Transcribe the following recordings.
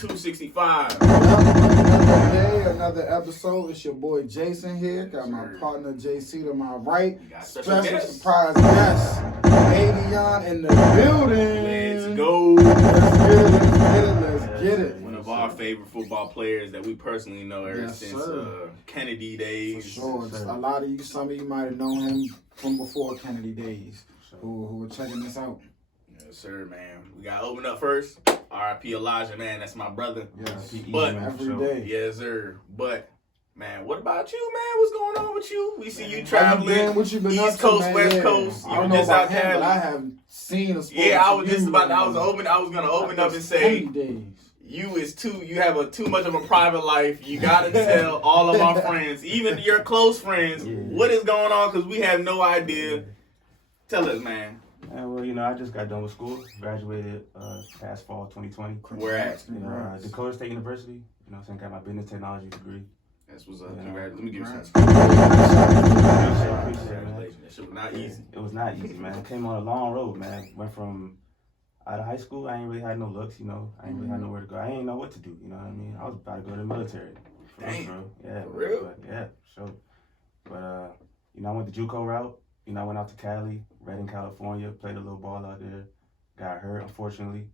265. Another day, another episode. It's your boy Jason here. Got my partner JC to my right. Special surprise guest, Adeon in the building. Let's go. Let's get it. One of our favorite football players that we personally know ever since Kennedy days. For sure. A lot of you, some of you might have known him from before Kennedy days who are checking this out. Yes, sir, man. We got to open up first. R.I.P. Elijah, man. That's my brother. Yes. But every day. Yes, sir. But, man, what about you, man? What's going on with you? We see you traveling. What you been East Coast, West Coast. I don't know just about out him, Cali. but I have seen a sport. Yeah, I was just about. I was gonna open up and say, you have too much of a private life. You gotta tell all of our friends, even your close friends, what is going on, because we have no idea. Tell us, man. Well, I just got done with school. Graduated past fall 2020. Where at? Dakota State University. Got my business technology degree. That's what's up. Congrats. Let me give you some. Congratulations. That shit was not easy. It was not easy, man. Came on a long road, man. Went from out of high school, I ain't really had no looks, I ain't really had nowhere to go. I ain't know what to do, you know what I mean? I was about to go to the military. Damn. Yeah. For real? But, yeah, sure. But, I went the JUCO route. I went out to Cali, Redding, California, played a little ball out there. Got hurt, unfortunately.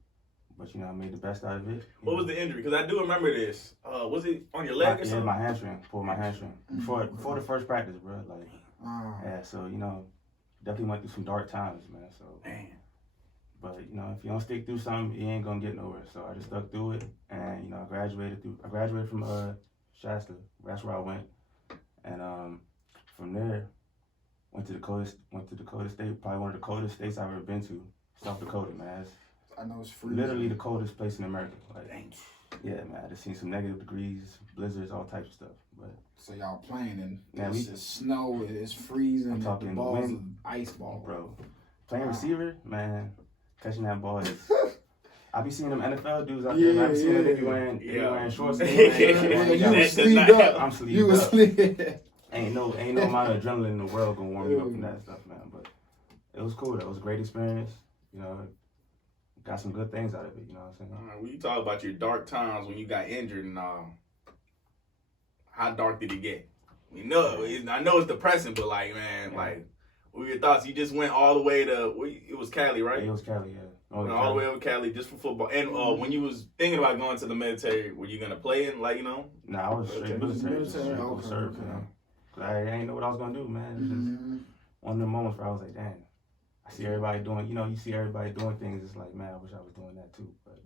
But, I made the best out of it. What was the injury? Because I do remember this. Was it on your leg or something? Yeah, my hamstring. Pulled my hamstring. Before the first practice, bro. Yeah, so, definitely went through some dark times, man. So, man. But, if you don't stick through something, you ain't going to get nowhere. So, I just stuck through it. And, I graduated from Shasta. That's where I went. And from there, went to Dakota State, probably one of the coldest states I've ever been to. South Dakota, man. I know it's freezing. Literally the coldest place in America. Dang. Yeah, man. I just seen some negative degrees, blizzards, all types of stuff. But so y'all playing and it's just snow, it's freezing. I'm talking the balls wind, of ice ball, bro. Playing receiver, man. Catching that ball is. I be seeing them NFL dudes out there. Man. I be seeing them, they be wearing short sleeves. You was sleeved up. I'm sleeved you was up. Ain't no amount of adrenaline in the world gonna warm you up from that stuff, man. But it was cool. It was a great experience. Got some good things out of it. You know what I'm saying? All right, when you talk about your dark times when you got injured and how dark did it get? I know it's depressing, but what were your thoughts? You just went all the way to it was Cali, right? Yeah, it was Cali, yeah. All the way over Cali just for football. And when you was thinking about going to the military, were you gonna play in Nah, I was straight military. Cause I ain't know what I was gonna do, man. It's just one of the moments where I was like, damn. I see everybody doing, you see everybody doing things. It's like, man, I wish I was doing that too. But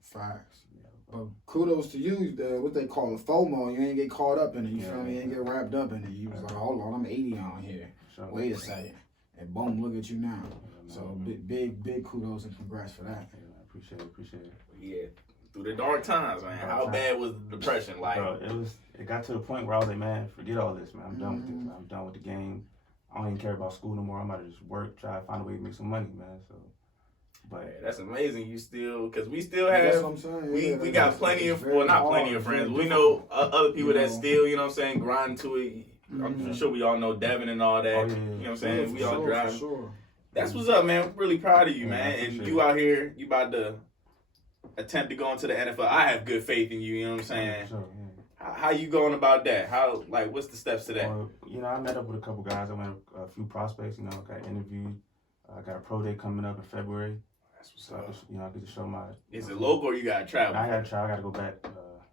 facts. But kudos to you, what they call a FOMO. You ain't get caught up in it. You feel me? You ain't get wrapped up in it. You was like, hold on, I'm 80 on here. Sure. Wait a second. And boom, look at you now. So big kudos and congrats for that. Yeah, I appreciate it. Yeah. Through the dark times, man. How bad was the depression? Bro, it got to the point where I was like, man, forget all this, man. I'm done with it. I'm done with the game. I don't even care about school no more. I'm about to just work, try to find a way to make some money, man. So, but that's amazing. You still, because we still have, that's what I'm saying. We got plenty of, well, not plenty of friends. We know other people that still, grind to it. I'm sure we all know Devin and all that. You know what I'm saying? We all drive. Sure. That's what's up, man. I'm really proud of you, man. And you out here, you about to attempt to go into the NFL. I have good faith in you. You know what I'm saying? Sure, How you going about that? What's the steps to that? Well, I met up with a couple guys. I went a few prospects. Got interviewed. I got a pro day coming up in February. That's what's up. I get to show my. Is it local or you gotta travel? I gotta travel. I gotta go back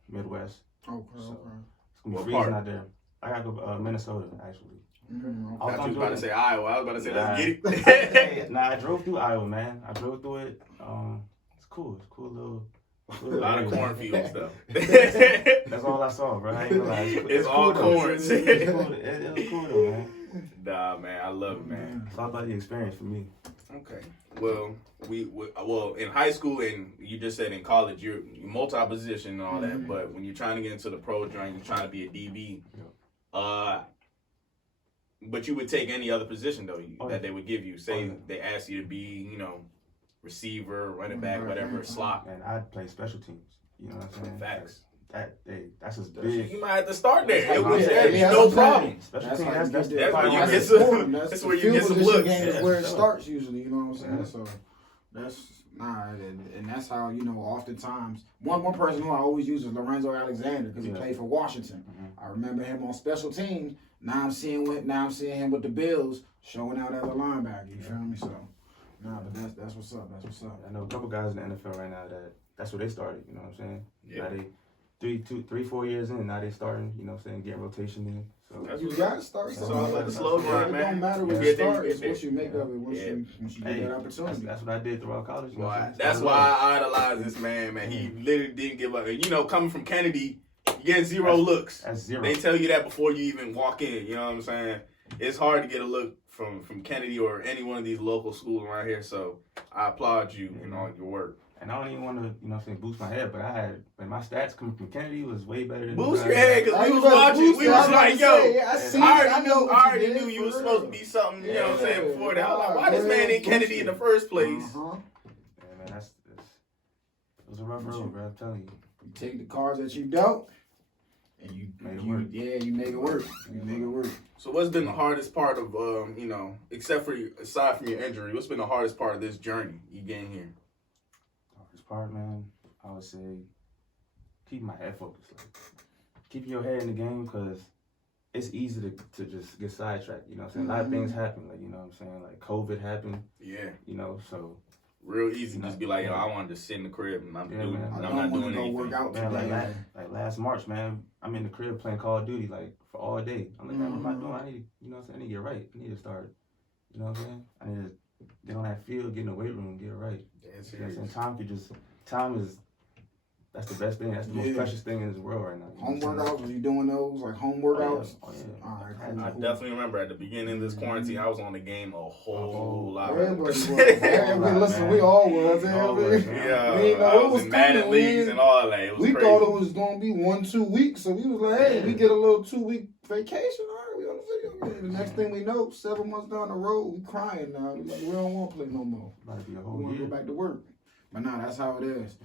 Midwest. Okay. It's gonna be freezing out there. I gotta go Minnesota actually. I was about to say Iowa. I was about to say let's get it. I drove through Iowa, man. I drove through it. It's cool. It's a cool little. A lot of cornfield stuff. That's all I saw, bro. I ain't gonna lie. It's all cool, corn. It was cool though, man. Nah, man, I love it, man. It's all about the experience for me. Okay. Well, we in high school and you just said in college you're multi-position and all that, but when you're trying to get into the pro joint, you're trying to be a DB. But you would take any other position though that they would give you. Say they ask you to be, receiver, running back, whatever, slot. And I'd play special teams. You know what I'm saying? Facts. That's just big. You might have to start there. That'd be no problem. Special teams. That's where you get some looks. Game is where it starts usually. You know what I'm saying? So that's Nah, and that's how, oftentimes, one person who I always use is Lorenzo Alexander because he played for Washington. I remember him on special teams. Now I'm seeing him with the Bills showing out as a linebacker. You feel me? So, but that's what's up. That's what's up. I know a couple guys in the NFL right now that's where they started. You know what I'm saying? Yeah. Now they 4 years in. Now they starting. You know what I'm saying? Getting rotation in. So you gotta start. It's all about the slow grind, man. It don't matter when you start. It's what you make of it. Once you get that opportunity. That's what I did throughout college. You know that's why I idolize this man. He literally didn't give up. And coming from Kennedy, you get zero looks. That's zero. They tell you that before you even walk in. You know what I'm saying? It's hard to get a look from Kennedy or any one of these local schools around here. So I applaud you in all your work. And I don't even want to, boost my head, but my stats coming from Kennedy was way better than boost your head because we was watching. We was like, yo, I already knew you was supposed to be something. You know what I'm saying? Before that, I was like, why this man in Kennedy in the first place? Yeah, man, it was a rough road, bro. I'm telling you. You take the cards that you don't, and you make it work. Yeah, you make it work. You make it work. So what's been the hardest part of, aside from your injury, what's been the hardest part of this journey you getting here? Part, man, I would say keep my head focused. Like, keep your head in the game because it's easy to just get sidetracked. You know what I'm saying? A lot of things happen. Like, you know what I'm saying? Like, COVID happened. Yeah. So. Real easy to just be like, yo, I wanted to sit in the crib and I'm not doing anything. Work out man, like last March, man, I'm in the crib playing Call of Duty, like, for all day. I'm like, man, what am I doing? I need, I need to get right. I need to start, you know what I'm saying? I need to get on that field, get in the weight room, get right. Time is, that's the best thing. That's the most precious thing in this world right now. Home workouts, was you doing those? Like home workouts? Oh, yeah. All right, I definitely remember at the beginning of this quarantine, I was on the game a whole lot. Listen, we all was. I was in Madden leagues and all that. We thought it was going to be 1-2 weeks, so we was like, hey, we get a little 2-week vacation. All right, we on the video game. The next thing we know, 7 months down the road, we crying now. We like, we don't want to play no more. We want to go back to work. But nah, that's how it is.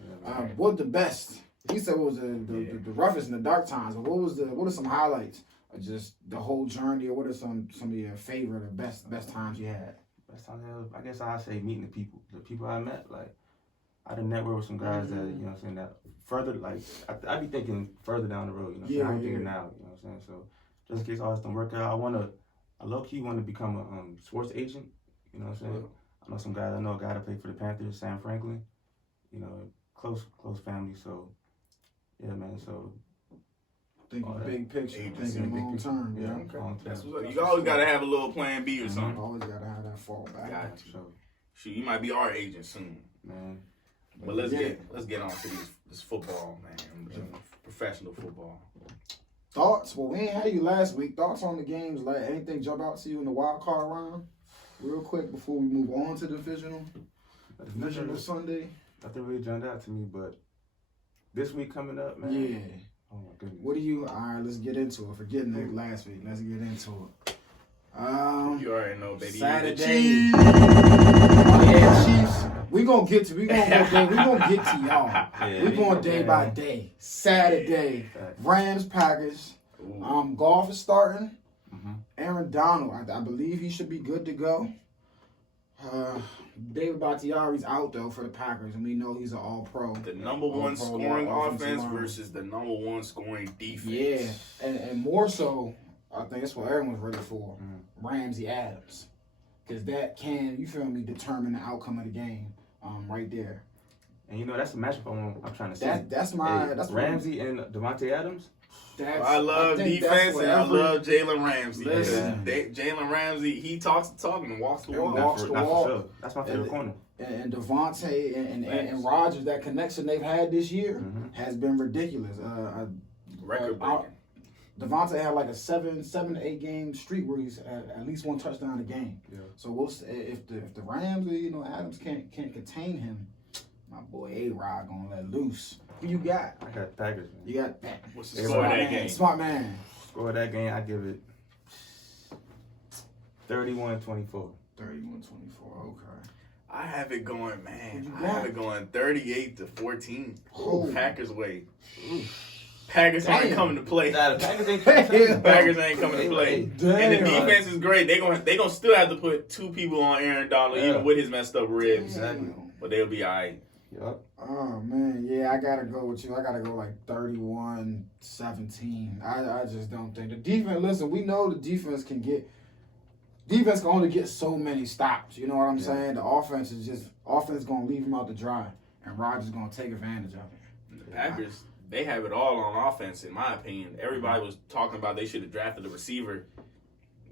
What the best? He said what was the roughest in the dark times. But what are some highlights of just the whole journey, or what are some of your favorite or best times you had? Best times I guess I'd say meeting the people I met. Like I done network with some guys that, you know what I'm saying, that further, like I be thinking further down the road, you know what I'm saying? I'm thinking now, you know what I'm saying? So just in case all this don't work out, I low-key want to become a sports agent, you know what I'm saying? I know some guys, I know a guy that played for the Panthers, Sam Franklin. You know, close family. So, yeah, man. So, thinking big picture, thinking long term. Yeah, okay. That's what's up. You always gotta have a little plan B or something. Always gotta have that fallback. Got you. Shoot, you might be our agent soon, man. But let's get on to this football, man. Professional football. Thoughts? Well, we ain't had you last week. Thoughts on the games? Like anything jump out to you in the wild card round? Real quick before we move on to the divisional Sunday. Nothing really jumped out to me, but this week coming up, man. Yeah. Oh my goodness. All right, let's get into it. Forgetting it last week. Let's get into it. You already know, baby. Saturday. Oh yeah, Chiefs. We gonna get to y'all. We going day by day. Saturday. Rams, Packers. Golf is starting. Aaron Donald, I believe he should be good to go. David Bakhtiari's out though for the Packers, and we know he's an All-Pro. The number one scoring offense versus the number one scoring defense. Yeah, and more so, I think that's what everyone's ready for. Ramsey Adams, because that can, you feel me, determine the outcome of the game. Right there. And you know that's the matchup I'm trying to say. That's Ramsey and Devontae Adams. I love defense and I love Jalen Ramsey. Listen, Jalen Ramsey, he talks the talk and walks the walk. Sure. That's my favorite corner. And Devontae and Rodgers, that connection they've had this year has been ridiculous. Record breaking. Devontae had like a 7 to 8 game streak where he's at least one touchdown a game. Yeah. So we'll if the Rams, Adams can't contain him, my boy A-Rod gonna let loose. Who you got? I got Packers, man. You got that. What's the score of that game? Smart man. Score of that game, I give it 31-24. 31-24, okay. I have it going, man. I have it going 38-14. Packers way. Packers ain't coming to play. Nah, the Packers ain't coming to play. Packers ain't coming to play. And the defense is great. They gonna still have to put 2 people on Aaron Donald, even with his messed up ribs. Exactly. But they'll be all right. Yep. Oh, man. Yeah, I got to go with you. I got to go like 31-17. I just don't think. The defense, listen, we know the defense can only get so many stops. You know what I'm saying? The offense is going to leave him out to dry. And Rodgers going to take advantage of it. The Packers, they have it all on offense, in my opinion. Everybody was talking about they should have drafted a receiver.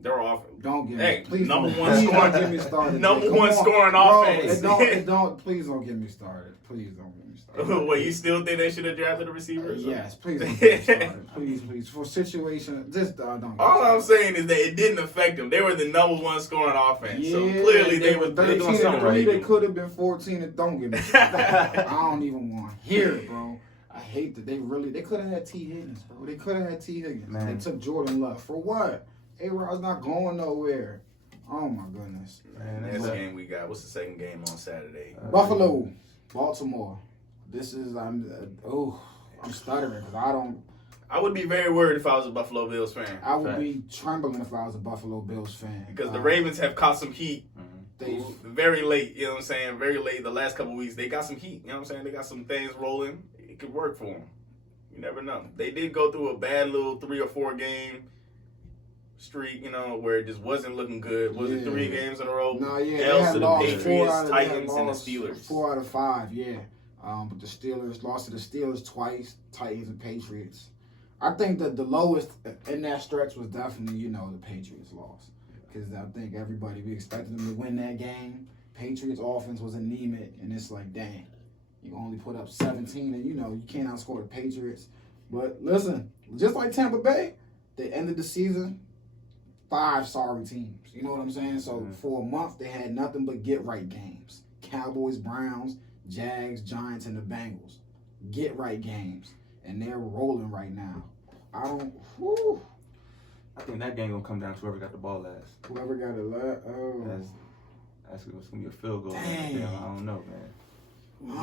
They're off. Don't get me. Please number don't, one please scoring. Don't get me started. Number Come one on. scoring Bro, offense. Please don't get me started. Please don't get me started. Wait, you still think they should have drafted a receiver? Yes, please don't get me started. Please. For situation, just don't. All I'm saying is that it didn't affect them. They were the number one scoring offense. So clearly they were 13-3. They could have been 14. And don't get me started. I don't even want to hear it, bro. I hate that they could have had T. Higgins, bro. They could have had T. Higgins. Man. They took Jordan Love for what? A-Rod's not going nowhere. Oh my goodness. Man, that's the game we got. What's the second game on Saturday? Buffalo, Baltimore. I'm stuttering because I would be very worried if I was a Buffalo Bills fan. I would be trembling if I was a Buffalo Bills fan. Because the Ravens have caught some heat. They very late, you know what I'm saying? Very late. The last couple of weeks, they got some heat. You know what I'm saying? They got some things rolling. It could work for them. You never know. They did go through a bad little 3 or 4 game streak, where it just wasn't looking good. Was it 3 games in a row? No, yeah. L's to the Patriots, Titans, and the Steelers. 4 out of 5, yeah. But the Steelers lost to the Steelers twice, Titans and Patriots. I think that the lowest in that stretch was definitely, the Patriots loss. Because I think we expected them to win that game. Patriots offense was anemic, and it's like, dang, you only put up 17, and you can't outscore the Patriots. But listen, just like Tampa Bay, they ended the season 5 sorry teams. You know what I'm saying? So for a month, they had nothing but get-right games. Cowboys, Browns, Jags, Giants, and the Bengals. Get-right games. And they're rolling right now. I think that game gonna come down to whoever got the ball last. Whoever got it last. Oh. That's gonna be a field goal. Dang. I don't know, man.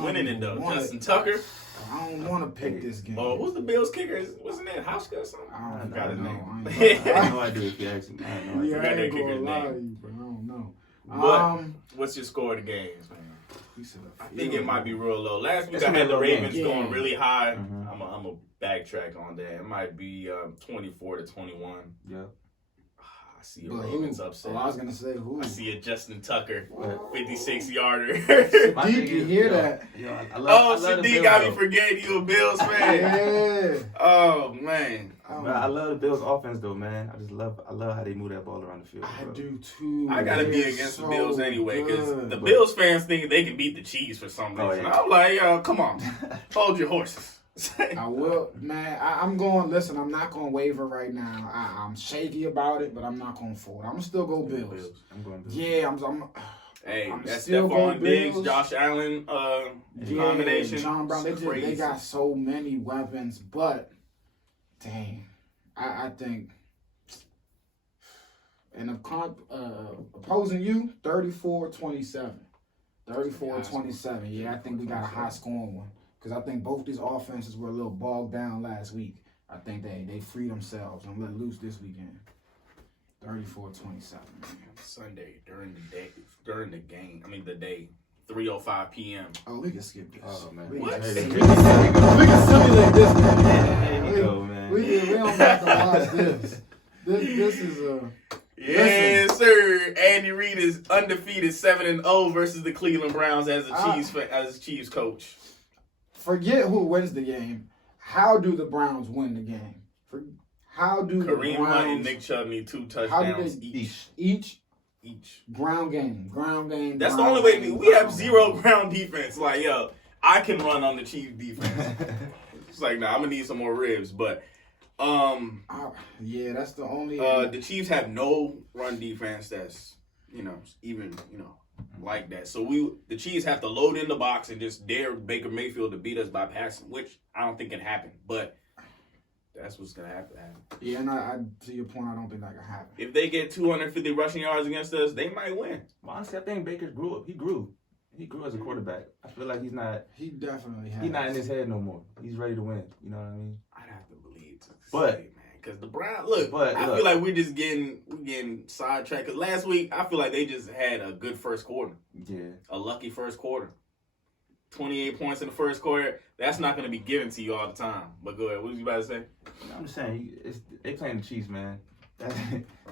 Winning it though, Justin Tucker. I don't want to pick this game. Oh, who's the Bills kicker? Wasn't that Hauschka or something? I don't got his know. name. I have no idea if you ask me. I have no idea. I ain't gonna lie to you, but I don't know. What's your score of the games, man? I think it might be real low. Last week I had the Ravens going really high. I'm a backtrack on that. It might be 24-21. Yeah. I see a Ravens upset. I was gonna say who? I see a Justin Tucker 56-yarder. Did you hear that? I love Sadiq got me forgetting you a Bills fan. Yeah. Oh man. But I love the Bills offense though, man. I love how they move that ball around the field. I do too. I gotta be against the Bills anyway, because the Bills fans think they can beat the Chiefs for some reason. I'm like, come on, hold your horses. I will, man. I'm going. Listen, I'm not going to waver right now. I'm shaky about it, but I'm not going to fold. I'm gonna still go Bills. I'm going Bills. Yeah, Hey, I'm that's still Stephon Diggs, Bills. Josh Allen combination. John Brown. They got so many weapons, but dang, I think. And opposing you, 34-27. 34-27. Yeah, I think we got a high scoring one. Because I think both these offenses were a little bogged down last week. I think they freed themselves and let loose this weekend. 34-27. Sunday during the game. The day. 3:05 p.m. Oh, we can skip this. Oh man. What? We can simulate this, man. There you go, man. We don't have to watch this. This is Yes, sir. Andy Reid is undefeated 7-0 versus the Cleveland Browns as a Chiefs coach. Forget who wins the game. How do the Browns win the game? How do Kareem the Browns... Hunt and Nick Chubb need 2 touchdowns how do they, each? Ground game. That's the only way. We have zero ground defense. Like, yo, I can run on the Chiefs defense. It's like, nah, I'm going to need some more ribs. But, yeah, that's the only... the Chiefs have no run defense that's, even, like that. So the Chiefs have to load in the box and just dare Baker Mayfield to beat us by passing, which I don't think can happen. But that's what's gonna happen. Yeah, and I to your point, I don't think that can happen. If they get 250 rushing yards against us, they might win. Well, honestly, I think Baker grew up. He grew as a quarterback. I feel like he's not. He definitely has. He's not in his head no more. He's ready to win. You know what I mean? I'd have to believe but. Because the Browns, I feel like we're getting sidetracked. Because last week, I feel like they just had a good first quarter. Yeah. A lucky first quarter. 28 points in the first quarter. That's not going to be given to you all the time. But go ahead. What was you about to say? I'm just saying, they playing the Chiefs, man.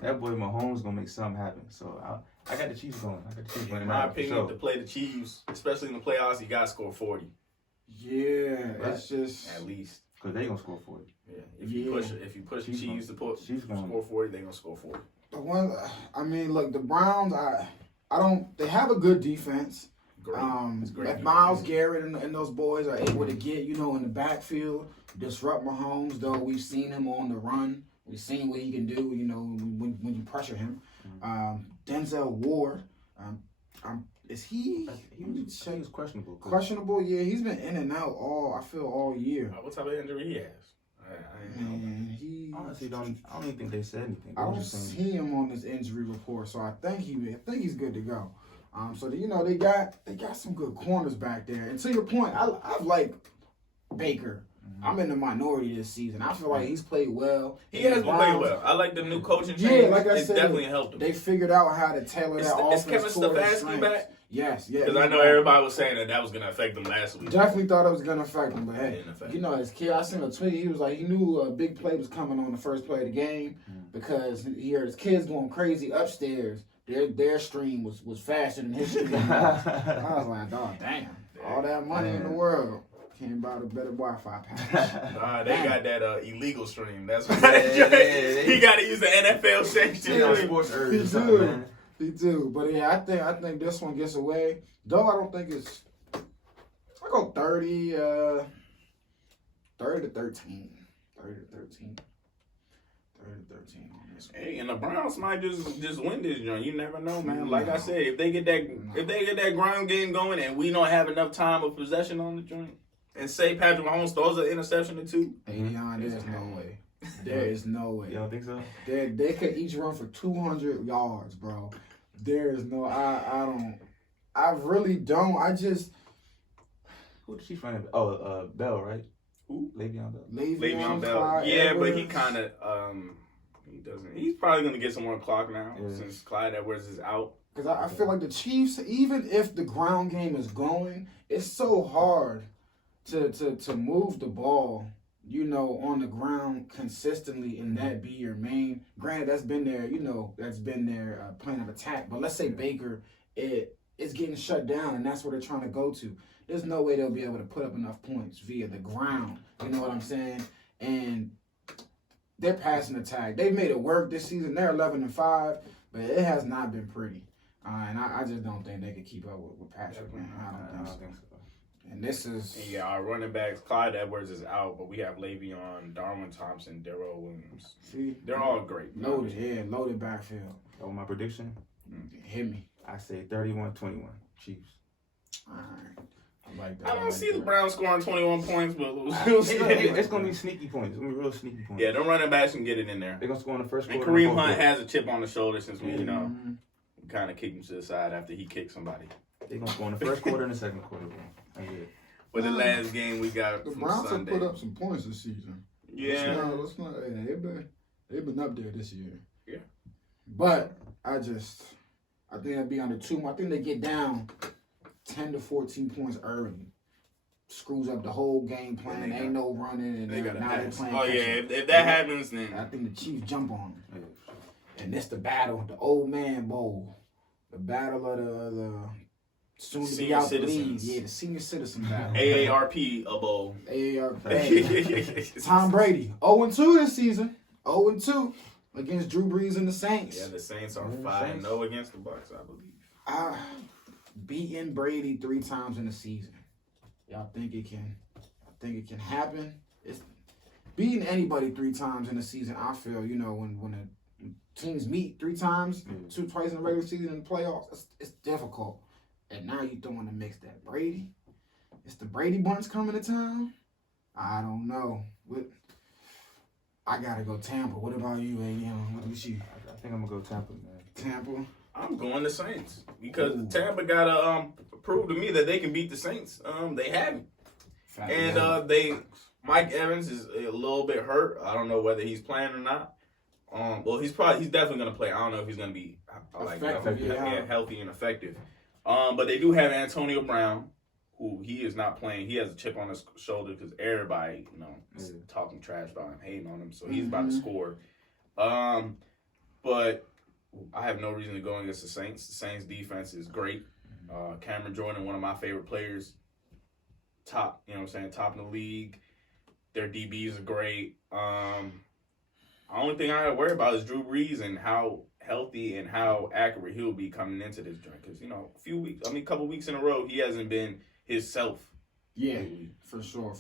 That boy Mahomes gonna make something happen. So I got the Chiefs going. I got the Chiefs winning. In my opinion, to play the Chiefs, especially in the playoffs, you got to score 40. Yeah, right? It's just at least because they gonna score 40. Yeah, if you push the Chiefs to score 40, they gonna score 40. The one, I mean, look, the Browns, I don't. They have a good defense. Great. It's great. If Myles Garrett and those boys are able to get, in the backfield, disrupt Mahomes, though we've seen him on the run. We've seen what he can do, when you pressure him. Denzel Ward, is he? He was questionable. Questionable, yeah. He's been in and out all year. What type of injury he has? Honestly, I don't even think they said anything. I don't see him on this injury report, so I think he's good to go. So they got some good corners back there. And to your point, I like Baker. I'm in the minority this season. I feel like he's played well. He has been playing well. I like the new coaching change. Yeah, like I said, definitely helped him. They figured out how to tailor that offense. Is Kevin Stefanski back? Yes. Because I know everybody was saying that was going to affect them last week. Definitely thought it was going to affect him, but hey, his kid, I seen a tweet. He was like, he knew a big play was coming on the first play of the game because he heard his kids going crazy upstairs. Their stream was faster than his stream. I was like, oh, damn. All that money in the world. Came by the better Wi-Fi package. They got that illegal stream. That's what he got to use the NFL section. Sports urge or something, man. He do. But yeah, I think this one gets away. Though I don't think it's. I go 30 to 13. 30 to 13. 30 to 13 on this one. Hey, and the Browns might just win this joint. You never know, man. Like I said, if they get that ground game going and we don't have enough time of possession on the joint. And say Patrick Mahomes throws an interception or two. Adeon, there's no way. There is no way. You don't think so? They could each run for 200 yards, bro. There is no. I really don't. I just. Who did she find? Oh, Bell, right? Who? Le'Veon Bell. Le'Veon Bell. Clyde Edwards. But he kind of he doesn't. He's probably gonna get some more clock now since Clyde Edwards is out. Because I feel like the Chiefs, even if the ground game is going, it's so hard to move the ball, on the ground consistently and that be your main. Granted, that's been their plan of attack. But let's say Baker, it's getting shut down and that's where they're trying to go to. There's no way they'll be able to put up enough points via the ground. You know what I'm saying? And their passing attack, they've made it work this season. They're 11-5, but it has not been pretty. And I just don't think they could keep up with Patrick, man. I don't think so. And this is... Yeah, our running backs, Clyde Edwards is out, but we have Le'Veon, Darwin Thompson, Darrell Williams. See? They're all great. Loaded backfield. Oh, my prediction? Hit me. I say 31-21, Chiefs. All right. I like that. I don't see the Browns scoring 21 points, but it's going to be sneaky points. It's going to be real sneaky points. Yeah, them running backs can get it in there. They're going to score in the first quarter. And Kareem Hunt has a chip on the shoulder since we, kind of kicked him to the side after he kicked somebody. They're going to score in the first quarter and the second quarter. That's it. But the last game we got the from Browns Sunday. have put up some points this season. Yeah. They've been up there this year. Yeah. But I think they'll be under 2. I think they get down 10 to 14 points early. Screws up the whole game plan. Ain't no running, and they got now they're playing. Oh yeah, if that happens, then I think the Chiefs jump on them. And it's the battle, the old man bowl, the battle of the soon to be out the league. Yeah, the senior citizen battle. AARP bowl. AARP. Tom Brady 0-2 this season. 0-2 against Drew Brees and the Saints. Yeah, the Saints are 5-0 against the Bucs, I believe. Beating Brady 3 times in the season. Y'all think it can? I think it can happen. It's beating anybody 3 times in the season. I feel when the teams meet 3 times, twice in the regular season and the playoffs, it's difficult. And now you throw in the mix that Brady. It's the Brady Bunch coming to town. I don't know. I gotta go Tampa. What about you, Adeon? What do you see? I think I'm gonna go Tampa, man. Tampa. I'm going to Saints because Tampa gotta prove to me that they can beat the Saints. They haven't. And Mike Evans is a little bit hurt. I don't know whether he's playing or not. Well, he's definitely gonna play. I don't know if he's gonna be healthy and effective. But they do have Antonio Brown, who he is not playing. He has a chip on his shoulder because everybody, is talking trash about him, hating on him. So he's about to score. But I have no reason to go against the Saints. The Saints defense is great. Cameron Jordan, one of my favorite players. Top in the league. Their DBs are great. The only thing I worry about is Drew Brees and how healthy and how accurate he'll be coming into this joint. Because, a couple weeks in a row, he hasn't been his self. Yeah, for sure.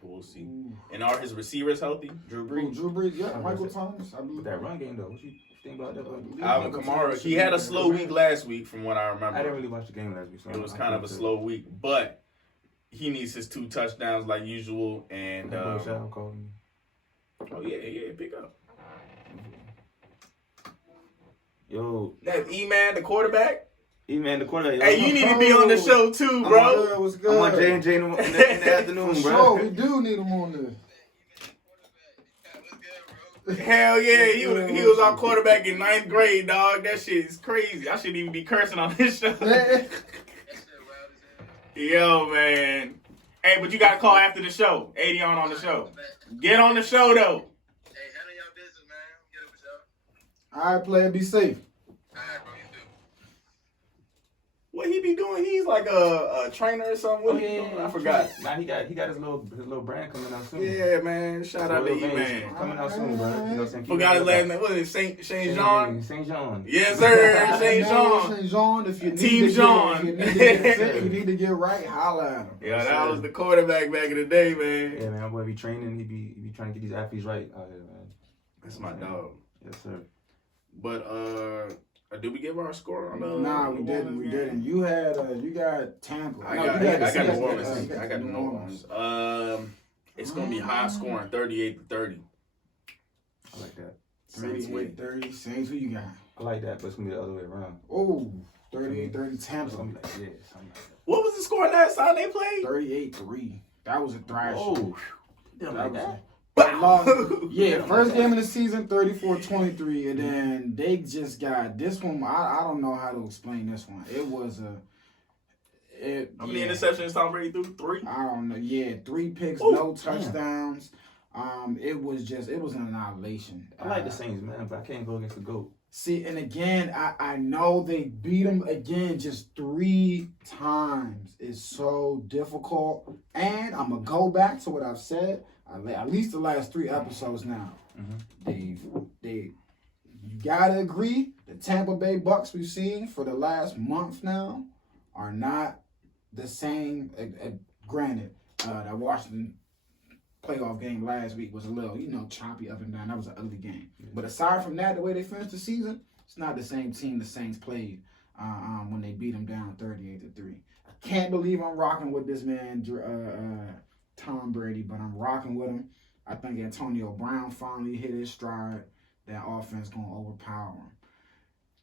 We'll see. And are his receivers healthy? Drew Brees? Yeah. Michael Thomas. I believe that run game, though. What you think about that? Alvin Kamara. He had a slow week last week, from what I remember. I didn't really watch the game last week. So it was kind of a slow week. But he needs his 2 touchdowns like usual. And pick up. Yo. That's E-Man, the quarterback? E-Man, the quarterback. Hey, you need to be on the show too, bro. What's good? I'm on J&J in the afternoon, For bro. sure, we do need him on there. Hell yeah, he was our quarterback in 9th grade, dog. That shit is crazy. I shouldn't even be cursing on this show. Yo, man. Hey, but you got to call after the show. Adeon on the show. Get on the show, though. Hey, handle y'all business, man. Get it with y'all. All right, player, be safe. All right, bro, you too. What he be doing? He's like a trainer or something. What he doing? I forgot. Nah, he got his little brand coming out soon. Yeah, man. Shout out to E-Man. Coming out soon, bro. You know what I'm saying? Forgot his last name. What is it? Saint Jean? Saint Jean. Yes, sir. Saint Jean. Saint Jean. If you need Team to Jean. If you need to get right, holla at him. Yeah, that was the quarterback back in the day, man. Yeah, man. I'm going to be training. He be trying to get these athletes right out here, man. That's my dog. Yes, sir. But did we give our score on the? Nah, we didn't. We didn't. You got Tampa. I got New Orleans. I got New Orleans. It's gonna be high scoring, 38-30. I like that. 38-30. Saints, who you got? I like that, but it's gonna be the other way around. Oh, 38-30 Tampa. Something like something like that. What was the score last time they played? 38-3. That was a thrash. Oh, that like was that. Yeah, first game of the season, 34-23, and then they just got this one. I don't know how to explain this one. It was how many interceptions Tom Brady threw? 3? I don't know. Yeah, 3 picks, Ooh, no touchdowns. It was an annihilation. I like the Saints, man, but I can't go against the GOAT. See, and again, I know they beat them again just 3 times. It's so difficult. And I'm going to go back to what I've said, at least the last 3 episodes now. You got to agree, the Tampa Bay Bucks we've seen for the last month now are not the same. Granted, that Washington playoff game last week was a little, choppy up and down. That was an ugly game. But aside from that, the way they finished the season, it's not the same team the Saints played when they beat them down 38-3. I can't believe I'm rocking with this man, Tom Brady, but I'm rocking with him. I think Antonio Brown finally hit his stride. That offense going to overpower him.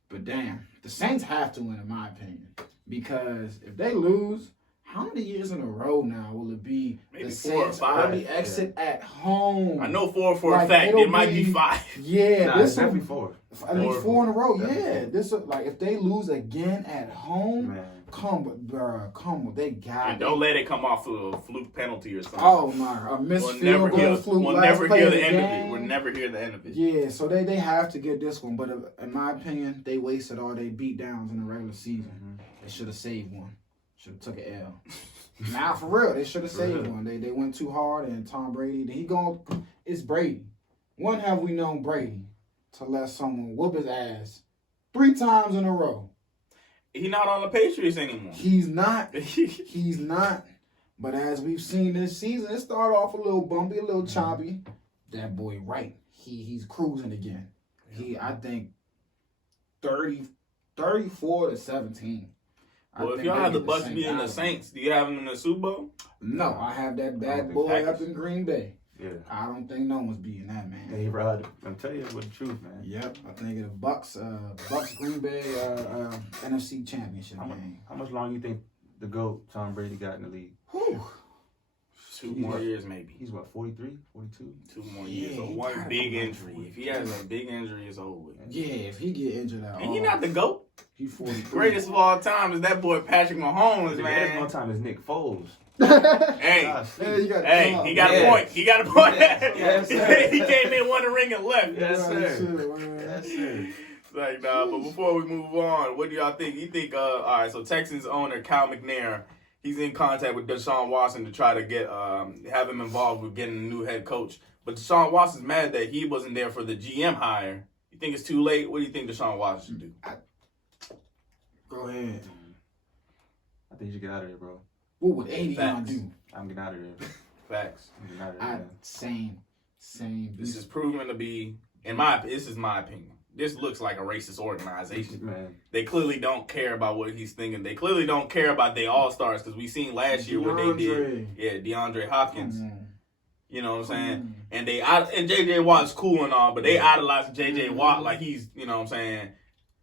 But damn, the Saints have to win, in my opinion. Because if they lose, how many years in a row now will it be maybe the 4 or Saints 5 early exit at home? I know 4 for a fact. It might be 5. Yeah, Nah, it's definitely 4. At least 4 in a row. Definitely Yeah, this if they lose again at home, Man. come on, they got And don't let it come off of a fluke penalty or something. Oh my, a missed field goal fluke. We'll never hear the end of it. We'll never hear the end of it. Yeah, so they have to get this one. But in my opinion, they wasted all their beat downs in the regular season. They should have saved one. Should have took an L. Nah, for real, they should have saved one. They went too hard, and Tom Brady, it's Brady. When have we known Brady to let someone whoop his ass 3 times in a row? He's not on the Patriots anymore. He's not. He's not. But as we've seen this season, it started off a little bumpy, a little choppy. That boy, right. He's cruising again. I think 34-17. Well, if y'all have the Bucks beating the Saints, do you have them in the Super Bowl? No, I have that bad boy up in Green Bay. Yeah. I don't think no one's beating that, man. Hey, Rod, I'm telling you the truth, man. Yep, I think it's Bucks Green Bay NFC Championship game. How much longer you think the GOAT Tom Brady got in the league? Whew. 2 more years, maybe. He's what, 43, 42? 2 more years. So one big injury. If he has a big injury, it's over with. Yeah, if he get injured out. And he not the GOAT. He 43. Greatest of all time is that boy Patrick Mahomes, The man. greatest of all time is Nick Foles. Hey, you got he got a point. He got a point. Yes, sir. He came in, won the ring, and left. Yes, Right, sir. man. Yes, sir. Like, nah, but before we move on, what do y'all think? You think, all right, so Texans owner Cal McNair, he's in contact with Deshaun Watson to try to get, have him involved with getting a new head coach. But Deshaun Watson's mad that he wasn't there for the GM hire. You think it's too late? What do you think Deshaun Watson should do? Go ahead. I think you should get out of there, bro. What would Adeon Facts. do? I'm getting out of there. Facts. I'm getting out of there, man. Same. This is proven to be, this is my opinion. This looks like a racist organization. Man. They clearly don't care about what he's thinking. They clearly don't care about their all-stars because we seen last year what they did. Yeah, DeAndre Hopkins. You know what I'm saying? And and J.J. Watt's cool and all, but they idolize J.J. Watt like he's, you know what I'm saying,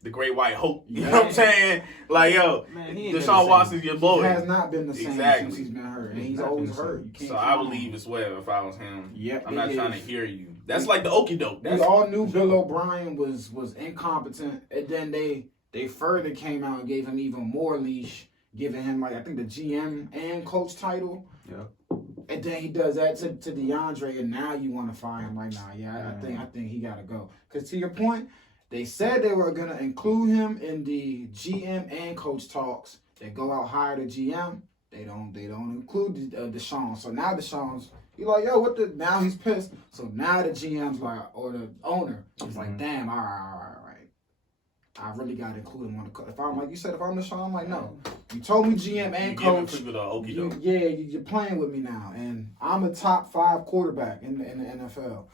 the great white hope. You know what I'm saying? Like, yo, Man, he ain't been Deshaun the Watson's your boy. He has not been the same Exactly. since he's been hurt. And He's he's not always been the hurt. same. You can't So count I on believe him. as well if I was him. Yep, I'm not it trying to is. hear you. That's like the okie doke. We all knew Bill O'Brien was incompetent, and then they further came out and gave him even more leash, giving him like I think the GM and coach title. Yep. And then he does that to DeAndre, and now you want to fire him? Like, nah, yeah, I think he gotta go. Cause to your point, they said they were gonna include him in the GM and coach talks. They go out hire the GM. They don't include Deshaun. So now Deshaun's. He like, yo, what the? Now he's pissed. So now the GM's like, or the owner is like, damn, all right. I really got to include him on the coach. If I'm like you said, if I'm Deshaun, I'm like, no. You told me GM and coach. You're playing with me now, and I'm a top 5 quarterback in the NFL.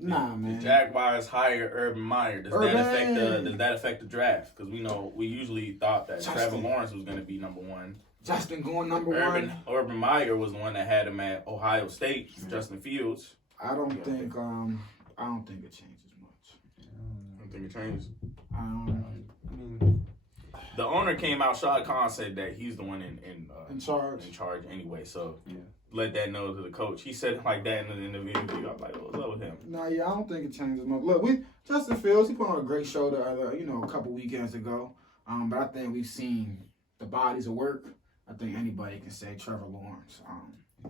Nah, man. The Jaguars hire Urban Meyer. Does that affect the draft? Because we usually thought that Trevor Lawrence was going to be number 1. Justin going number 1. Urban Meyer was the one that had him at Ohio State. Justin Fields. I don't think it changes much. I don't think it changes. I mean, the owner came out. Shad Khan said that he's the one in charge. In charge anyway. So let that know to the coach. He said it like that in the interview. I was like, what's up with him? Nah, yeah, I don't think it changes much. Look, Justin Fields, he put on a great show a couple weekends ago. But I think we've seen the bodies of work. I think anybody can say Trevor Lawrence.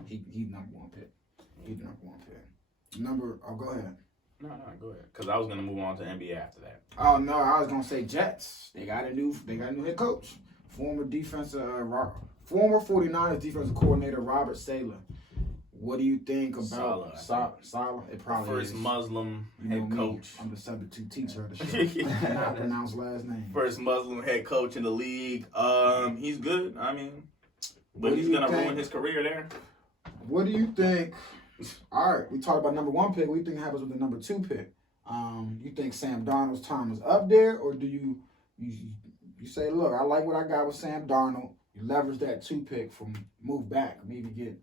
He's number 1 pick. He's number 1 pick. Go ahead. No, go ahead. Because I was gonna move on to NBA after that. Oh no, I was gonna say Jets. They got a new head coach. Former 49ers defensive coordinator Robert Saleh. What do you think about Saleh? It probably first is. Muslim head coach. I'm the substitute teacher of the show. Cannot pronounce last name. First Muslim head coach in the league. He's good. I mean, but he's gonna ruin his career there. What do you think? All right, we talked about number 1 pick. What do you think happens with the number 2 pick? You think Sam Darnold's time is up there, or do you say, look, I like what I got with Sam Darnold. You leverage that 2 pick from move back, maybe get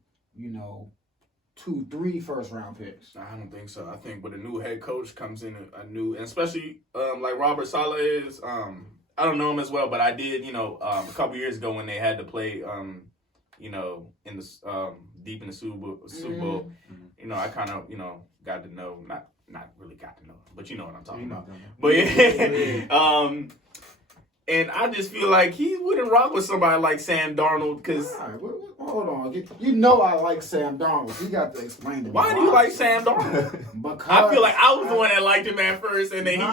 2-3 first round picks. I don't think so. I think with a new head coach comes in a new, and especially like Robert Saleh is. I don't know him as well, but I did. A couple years ago when they had to play. In the deep in the Super Bowl, I kind of got to know, not really got to know, but you know what I'm talking about. But yeah, and I just feel like he wouldn't rock with somebody like Sam Darnold because. Hold on, I like Sam Darnold. You got to explain to me. Why do you like Sam Darnold? Because I feel like I was the one that liked him at first, and then he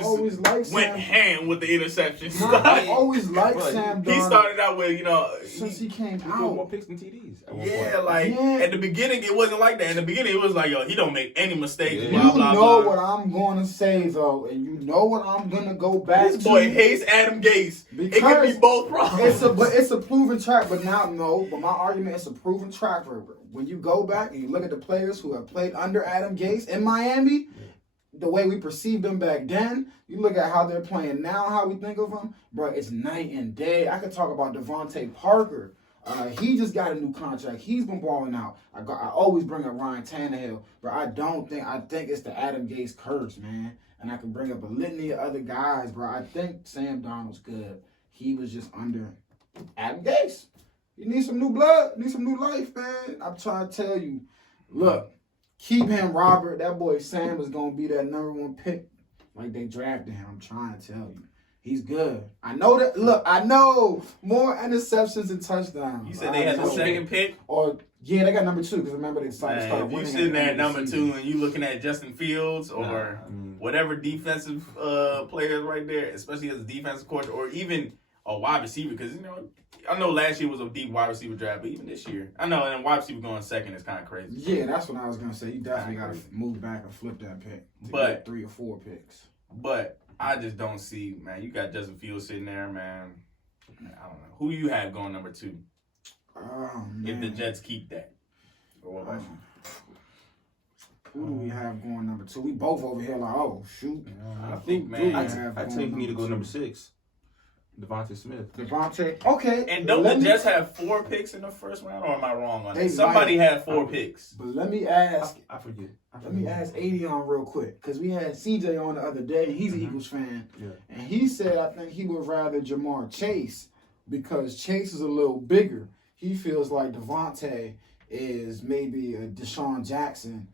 just went ham with the interceptions. I always liked Sam Darnold. He started out with since he came out more picks than TDs. At the beginning it wasn't like that. In the beginning it was like, yo, he don't make any mistakes. Yeah. Blah, blah, blah. What I'm going to say though, and you know what I'm going to go back to. This boy hates Adam Gase. It could be both problems. It's a proven track, but my argument is a proven track record. When you go back and you look at the players who have played under Adam Gase in Miami, the way we perceived them back then, you look at how they're playing now, how we think of them, bro, it's night and day. I could talk about Devontae Parker. He just got a new contract. He's been balling out. I always bring up Ryan Tannehill, but I think it's the Adam Gase curse, man. And I can bring up a litany of other guys, bro. I think Sam Darnold's good. He was just under Adam Gase. You need some new blood. Need some new life, man. I'm trying to tell you. Look, keep him, Robert. That boy Sam is going to be that number 1 pick like they drafted him. I'm trying to tell you. He's good. I know that. Look, I know more interceptions and touchdowns. You said they had the second pick? Or yeah, they got number 2 because remember they decided to start winning. If you sitting there at number 2 and you looking at Justin Fields or whatever defensive players right there, especially as a defensive coach or even a wide receiver, because I know last year was a deep wide receiver draft, but even this year, I know and wide receiver going second is kind of crazy. Yeah, that's what I was gonna say. You definitely got to move back and flip that pick to get 3 or 4 picks. But I just don't see, man. You got Justin Fields sitting there, man. I don't know. Who you have going number 2? Oh, man. If the Jets keep that. Or what about you? Who do we have going number 2? We both over here like, oh, shoot. I think, man. I think you need to go number 6. Devontae Smith. Okay. And don't the Jets have 4 picks in the first round, or am I wrong on that? Somebody had 4 picks. But let me ask. I forget. Let me ask Adeon real quick, because we had CJ on the other day. He's an Eagles fan. Yeah. And he said I think he would rather Jamar Chase because Chase is a little bigger. He feels like Devontae is maybe a Deshaun Jackson,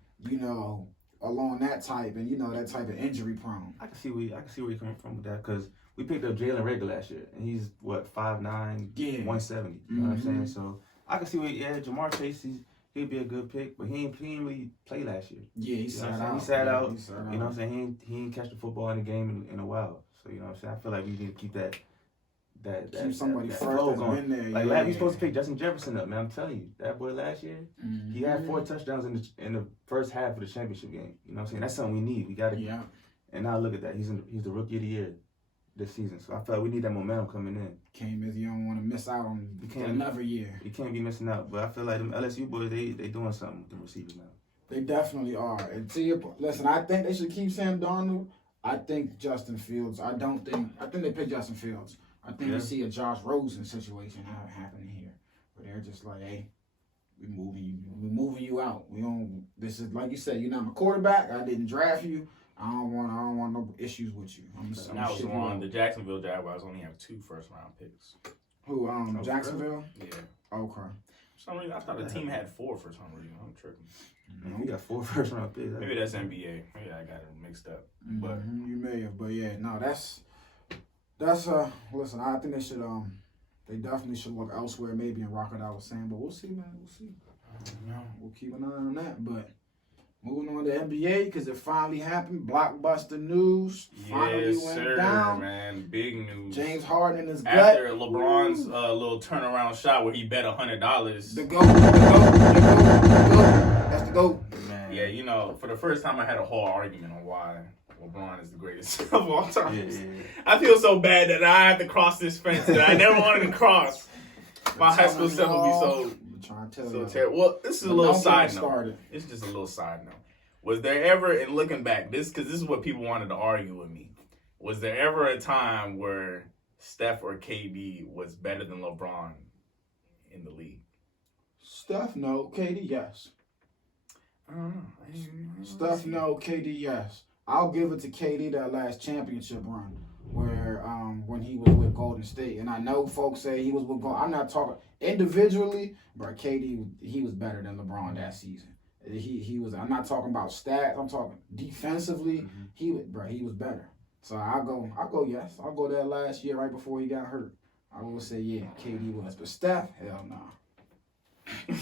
along that type, and that type of injury prone. I can see where you're coming from with that, because we picked up Jalen Reagor last year, and he's 5'9", 170. You know what I'm saying? So I can see where Jamar Chase he'd be a good pick, but he ain't really play last year. Yeah, he sat out. He sat out. You know what I'm saying? He ain't catch the football in the game in a while. So you know what I'm saying? I feel like we need to keep that somebody that first flow going. in there. Like we supposed to pick Justin Jefferson up, man. I'm telling you, that boy last year, he had 4 touchdowns in the first half of the championship game. You know what I'm saying? That's something we need. We got to. Yeah. And now look at that. He's the rookie of the year this season. So I feel like we need that momentum coming in. You don't want to miss out on another year. You can't be missing out. But I feel like them LSU boys, they doing something with the receivers now. They definitely are. And listen, I think they should keep Sam Darnold. I think Justin Fields. I think they pick Justin Fields. I think we see a Josh Rosen situation happening here, where they're just like, hey, we're moving you out. This is like you said, you're not my quarterback. I didn't draft you. I don't want no issues with you. I was wrong. The Jacksonville Jaguars only have 2 first-round picks. Who? Jacksonville? Yeah. Okay. For some reason, I thought the team had 4 for some reason. I'm tripping. Man, we got 4 first-round picks. Maybe that's NBA. Maybe I got it mixed up. But you may have. But yeah, no, that's listen. I think they definitely should look elsewhere, maybe in Rocket. I was saying, but we'll see, man. We'll see. We'll keep an eye on that, but. Moving on to NBA, because it finally happened. Blockbuster news finally went down. Man. Big news. James Harden is gut. After LeBron's little turnaround shot where he bet $100. The GOAT. That's the GOAT. Man. Yeah, for the first time I had a whole argument on why LeBron is the greatest of all time. Yeah. I feel so bad that I have to cross this fence that I never wanted to cross. My high school self would be so terrible. Well, this is a little side note. It's just a little side note. Was there ever, and looking back, because this is what people wanted to argue with me, was there ever a time where Steph or KD was better than LeBron in the league? Steph, no. KD, yes. I don't know. Steph, no. KD, yes. I'll give it to KD that last championship run where when he was with Golden State. And I know folks say he was with Golden. I'm not talking individually, but KD, he was better than LeBron that season. He was. I'm not talking about stats. I'm talking defensively. He was better. So I'll go yes. I'll go that last year right before he got hurt. I will say yeah, KD was. But Steph, hell no.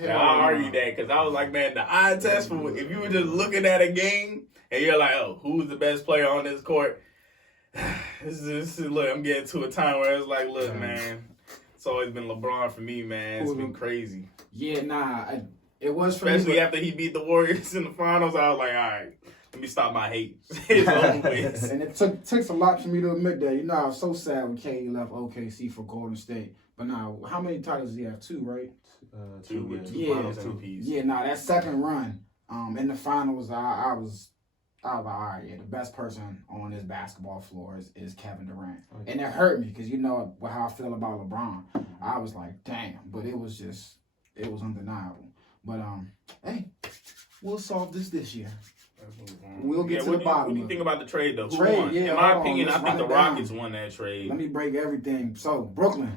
Yeah, I argue that because I was like, man, the eye test for if you were just looking at a game and you're like, oh, who's the best player on this court? This is look, I'm getting to a time where it's like, look, man, it's always been LeBron for me, man. It's been crazy. Yeah, nah, it was for especially me, after he beat the Warriors in the finals. I was like, all right, let me stop my hate. It's over with. And it takes a lot for me to admit that. I was so sad when KD left OKC for Golden State. But now, how many titles does he have? 2, right? 2 finals MVPs. Yeah, that second run in the finals, I was all right, yeah, the best person on this basketball floor is Kevin Durant. Okay. And it hurt me because how I feel about LeBron. I was like, damn, but it was undeniable. But, hey, we'll solve this year. We'll get to the bottom. What do you think about the trade, though? Yeah, in my opinion, I think the Rockets won that trade. Let me break everything. So, Brooklyn,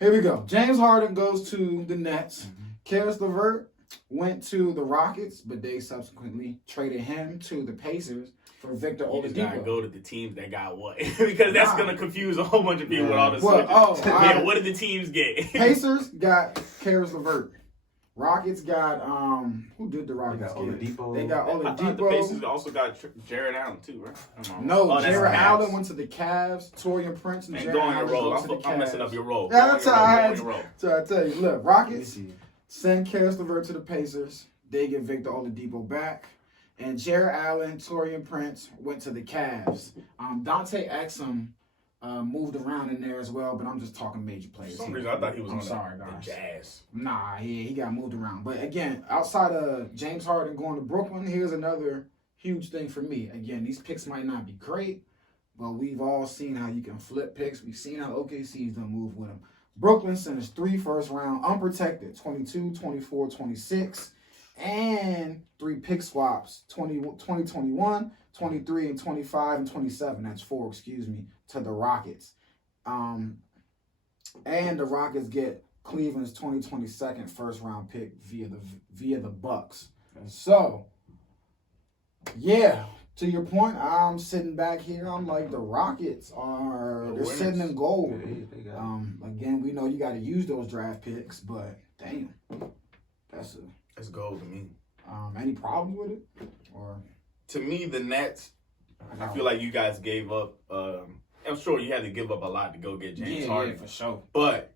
Here we go. James Harden goes to the Nets. Karis LeVert went to the Rockets, but they subsequently traded him to the Pacers for Victor You just gotta Oladipo. go to the teams that got what? Because that's gonna confuse a whole bunch of people with all this. What did the teams get? Pacers got Karis LeVert. Rockets got who did the Rockets get? Oladipo. They got Oladipo. I thought the Pacers also got Jared Allen too, right? No, Jared Allen went to the Cavs. Torian Prince and Jared go on Allen your roll. went to the Cavs. I'm messing up your roll. Yeah, that's how I tell you. Look, Rockets send Karis LeVert to the Pacers. They get Victor Oladipo back. And Jared Allen, Torian Prince went to the Cavs. Dante Exum moved around in there as well, but I'm just talking major players. For some reason, I thought he was on the Jazz. Nah, he got moved around. But again, outside of James Harden going to Brooklyn, here's another huge thing for me. Again, these picks might not be great, but we've all seen how you can flip picks. We've seen how OKC's done move with them. Brooklyn sent us 3 first round unprotected, 22, 24, 26, and 3 pick swaps, 2021, 23, and 25, and 27. That's 4, to the Rockets. And the Rockets get Cleveland's 2022 first round pick via the Bucks. So, yeah, to your point, I'm sitting back here. I'm like, the Rockets they're sitting in gold. Again, we know you got to use those draft picks, but damn, that's gold to me. Any problems with it? Or to me, the Nets, I feel like you guys gave up. I'm sure you had to give up a lot to go get James Harden. Yeah, for sure. But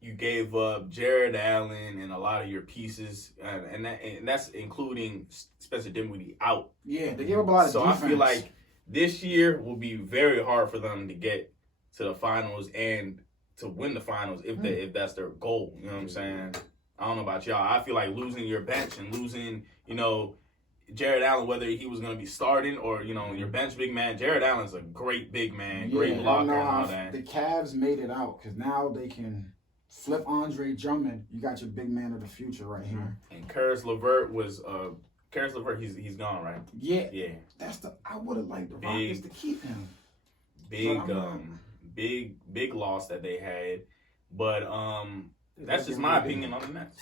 you gave up Jared Allen and a lot of your pieces, and that's including Spencer Dinwiddie out. Yeah, they gave up a lot of defense. So I feel like this year will be very hard for them to get to the finals and to win the finals if that's their goal. You know what I'm saying? I don't know about y'all. I feel like losing your bench and losing, Jared Allen, whether he was going to be starting or, your bench big man. Jared Allen's a great big man, great blocker and all that. The Cavs made it out because now they can flip Andre Drummond. You got your big man of the future right here. And Karis LeVert he's gone, right? Yeah. Yeah. I would have liked the Rockets to keep him. Big loss that they had. But that's just my opinion on the Nets.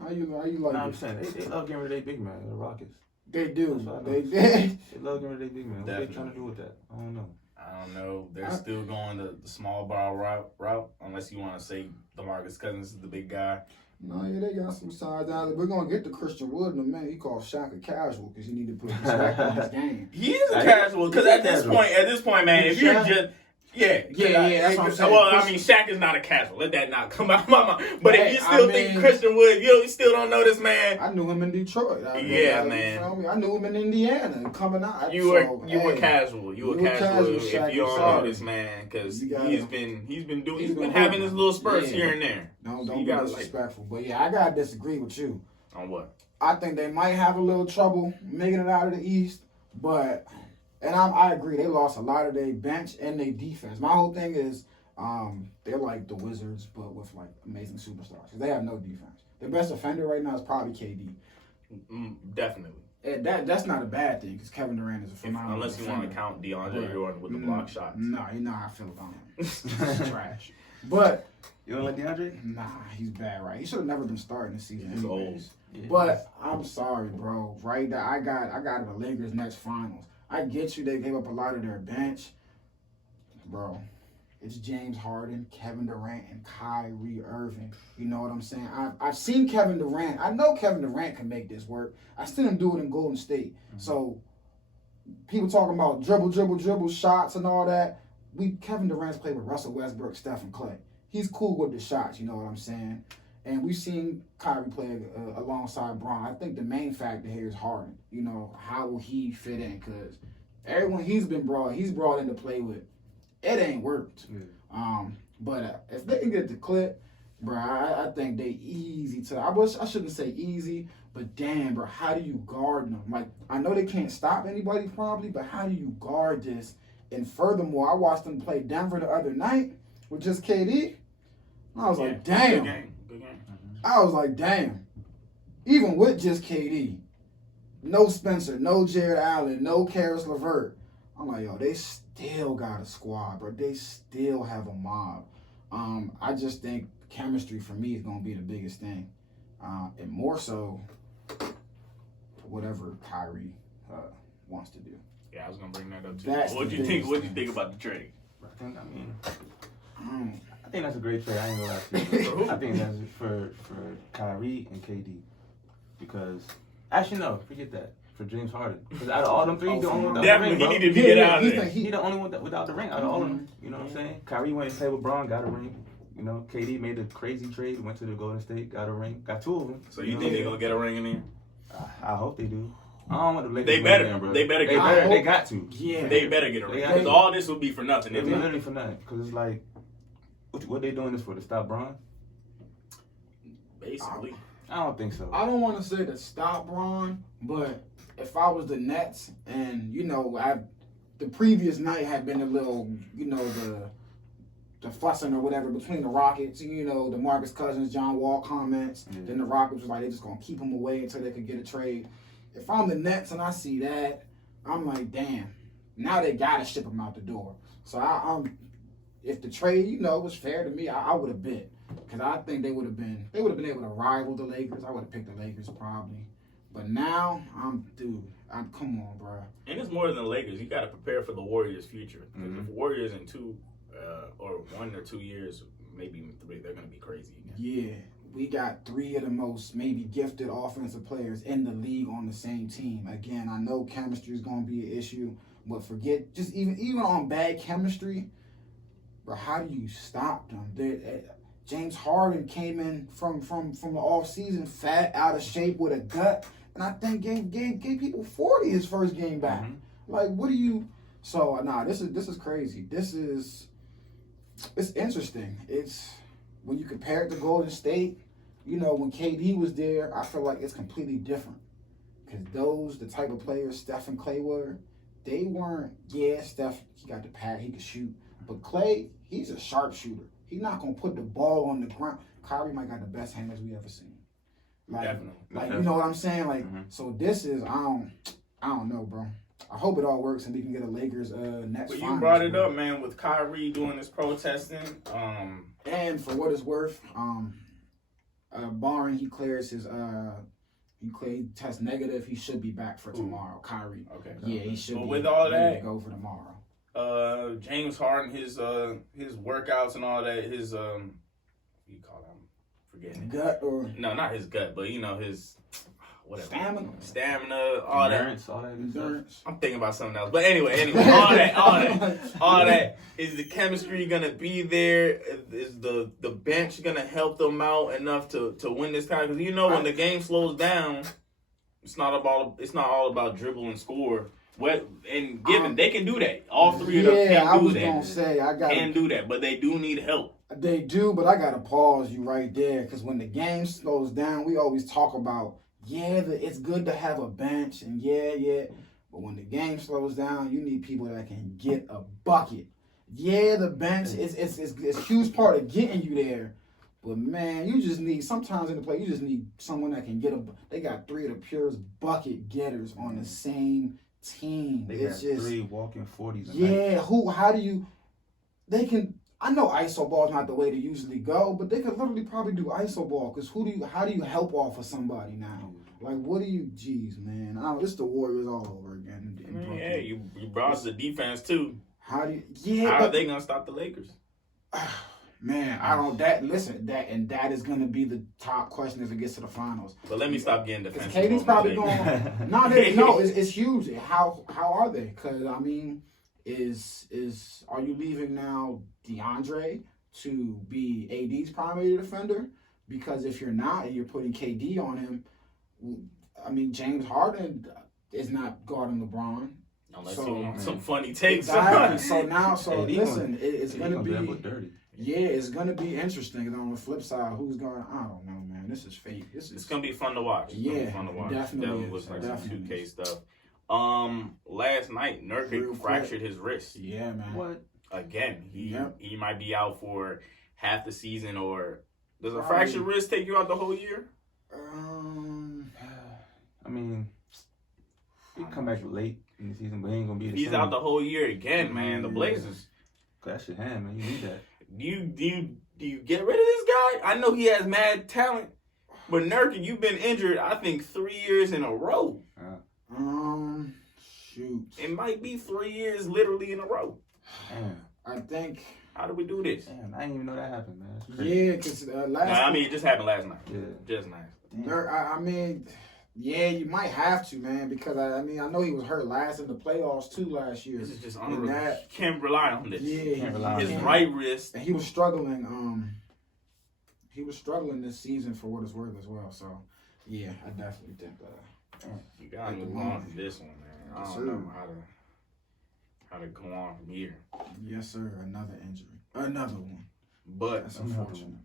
How you like I'm saying they love getting rid of their big man, the Rockets. They do. They love getting rid of their big man. What are they trying to do with that? I don't know. They're still going the small ball route, unless you want to say DeMarcus Cousins is the big guy. No, yeah, they got some sides down there. We're going to get to Christian Wood in a minute. He called Shaq a casual because he need to put respect on his game. He is a casual because at this point, man, if you're just... Yeah, that's what I'm saying. Well, I mean, Shaq is not a casual. Let that not come out of my mind. But if you still think Christian Wood, you still don't know this man. I knew him in Detroit. Man. I knew him in Indiana coming out. You were casual. You were casual if you don't know this man because he's been having his little spurts here and there. Don't be disrespectful. But yeah, I gotta disagree with you. On what? I think they might have a little trouble making it out of the East, but. And I agree, they lost a lot of their bench and their defense. My whole thing is they're like the Wizards, but with like amazing superstars. They have no defense. Their best offender right now is probably KD. Definitely. And that's not a bad thing because Kevin Durant is a phenomenal unless you want to count DeAndre Jordan with the block shots. No, you know how I feel about him. He's trash. But you don't like DeAndre? Nah, he's bad, right? He should have never been starting this season. He's old. Yeah. But I'm sorry, bro. Right now, I got the Lakers next finals. I get you, they gave up a lot of their bench. Bro, it's James Harden, Kevin Durant, and Kyrie Irving. You know what I'm saying? I've seen Kevin Durant. I know Kevin Durant can make this work. I seen him do it in Golden State. Mm-hmm. So, people talking about dribble shots and all that. Kevin Durant's played with Russell Westbrook, Steph, and Clay. He's cool with the shots, you know what I'm saying? And we've seen Kyrie play alongside Braun. I think the main factor here is Harden. You know, how will he fit in? Because everyone he's brought in to play with, it ain't worked. Yeah. But if they can get the clip, bro, I think they easy to. I shouldn't say easy, but damn, bro, how do you guard them? Like, I know they can't stop anybody probably, but how do you guard this? And furthermore, I watched them play Denver the other night with just KD. I was like, damn. Good game. I was like, damn. Even with just KD, no Spencer, no Jared Allen, no Karis LeVert. I'm like, yo, they still got a squad, bro. They still have a mob. I just think chemistry for me is gonna be the biggest thing, and more so, whatever Kyrie wants to do. Yeah, I was gonna bring that up too. That's What do you think? What do you think about the trade? I think that's a great trade. I ain't gonna lie to you. I think that's for Kyrie and KD, because actually no, forget that. For James Harden, because out of all them three, the only one without the ring, Definitely, bro. he needed to get out of there. He the only one without the ring out of all of them. You know what I'm saying? Kyrie went and played with Braun, got a ring. You know, KD made a crazy trade, went to the Golden State, got a ring, got 2 of them. So you think they're gonna get a ring in there? I hope they do. I don't want the Lakers. They better. In, bro. They better get. They got to. Yeah, They better get a ring. Because all this would be for nothing. It'd be literally for nothing. Because it's like, what they doing this for? To stop Braun? Basically. I don't think so. I don't want to say to stop Braun, but if I was the Nets and, you know, the previous night had been a little, you know, the fussing or whatever between the Rockets, you know, the Marcus Cousins, John Wall comments, then the Rockets was like, they just going to keep him away until they could get a trade. If I'm the Nets and I see that, I'm like, damn, now they got to ship him out the door. So if the trade, you know, was fair to me, I would have bid. Because I think they would have been able to rival the Lakers. I would have picked the Lakers probably. But now, come on, bro. And it's more than the Lakers. You got to prepare for the Warriors' future. Because if Warriors in 1 or 2 years, maybe even 3, they're going to be crazy again. Yeah, we got 3 of the most maybe gifted offensive players in the league on the same team. Again, I know chemistry is going to be an issue, but forget just even on bad chemistry, bro. How do you stop them? James Harden came in from the off season fat, out of shape with a gut, and I think gave people 40 his first game back. Like, what do you? So this is crazy. It's interesting. It's when you compare it to Golden State. You know, when KD was there, I feel like it's completely different because the type of players Steph and Clay were, they weren't. Yeah, Steph, he got the pad, he could shoot, but Clay, he's a sharpshooter. He's not gonna put the ball on the ground. Kyrie might got the best hands we ever seen. Like you know what I'm saying? Like, so this is I don't know, bro. I hope it all works and we can get a Lakers next. But you brought it up, man, with Kyrie doing this protesting. And for what it's worth, barring he clears his he tests negative, he should be back for tomorrow. Kyrie. Okay. Yeah, he should. But be with all ready that, to go for tomorrow. James Harden, his workouts and all that, his what do you call him? Forgetting it. Gut or no, not his gut, but you know his whatever stamina, all endurance, that. all that endurance. I'm thinking about something else, but anyway, all that. Is the chemistry gonna be there? Is the bench gonna help them out enough to win this time? Because you know when the game slows down, it's not all about dribble and score. They can do that. All 3 of them can do that. Yeah, I was gonna say can do that, but they do need help. They do, but I gotta pause you right there because when the game slows down, we always talk about it's good to have a bench and but when the game slows down, you need people that can get a bucket. Yeah, the bench is a huge part of getting you there. But man, you just need sometimes in the play, you just need someone that can get they got 3 of the purest bucket getters on the same team. They it's got just 3 walking 40s. They can. I know ISO ball is not the way to usually go, but they could literally probably do ISO ball because how do you help off of somebody now? Like, what do you? Jeez, man, this the Warriors all over again. Yeah, you brought the defense too. How do you? How are they gonna stop the Lakers? Man, I don't. That is gonna be the top question as it gets to the finals. But let me stop getting defensive. KD's probably going. It's huge. How are they? Because I mean, are you leaving now DeAndre to be AD's primary defender? Because if you're not, and you're putting KD on him, I mean, James Harden is not guarding LeBron. Unless you want some funny takes. Exactly. Listen, it's gonna be dirty. Yeah, it's gonna be interesting. And on the flip side, who's going? I don't know, man. This is fake. It's gonna be fun to watch. Definitely was like some 2K stuff. Last night, Nurkic fractured his wrist. Yeah, man. What? Again, he might be out for half the season, or does a fractured wrist take you out the whole year? I mean, he come back late in the season, but he ain't gonna be. He's out the whole year again, man. The Blazers. That's your hand, man. You need that. Do you get rid of this guy? I know he has mad talent, but Nurkic, you've been injured, I think, 3 years in a row. Shoot. It might be 3 years literally in a row. Damn. I think. How did we do this? Damn, I didn't even know that happened, man. That's crazy. Yeah, because it just happened last night. Yeah. Just nice. I mean, yeah, you might have to, man, because I know he was hurt last in the playoffs too last year. This is just unreal. Can't rely on this. Yeah, Can't rely on his him. right wrist. And he was struggling. He was struggling this season for what it's worth as well. So, yeah, I definitely think You gotta move on from this one, man. I don't know how to go on from here. Yes, sir. Another injury. Another one. But That's unfortunate.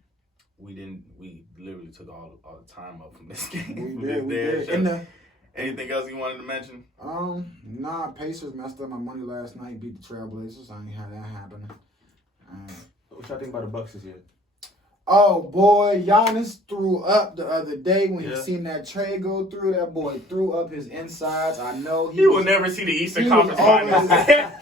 we literally took all the time up from this game. We did. Anything else you wanted to mention? Nah, Pacers messed up my money last night, beat the Trailblazers. I ain't had that happening. What y'all think about the Bucks this year? Oh, boy, Giannis threw up the other day when he seen that trade go through. That boy threw up his insides. I know he will never see the Eastern Conference Finals.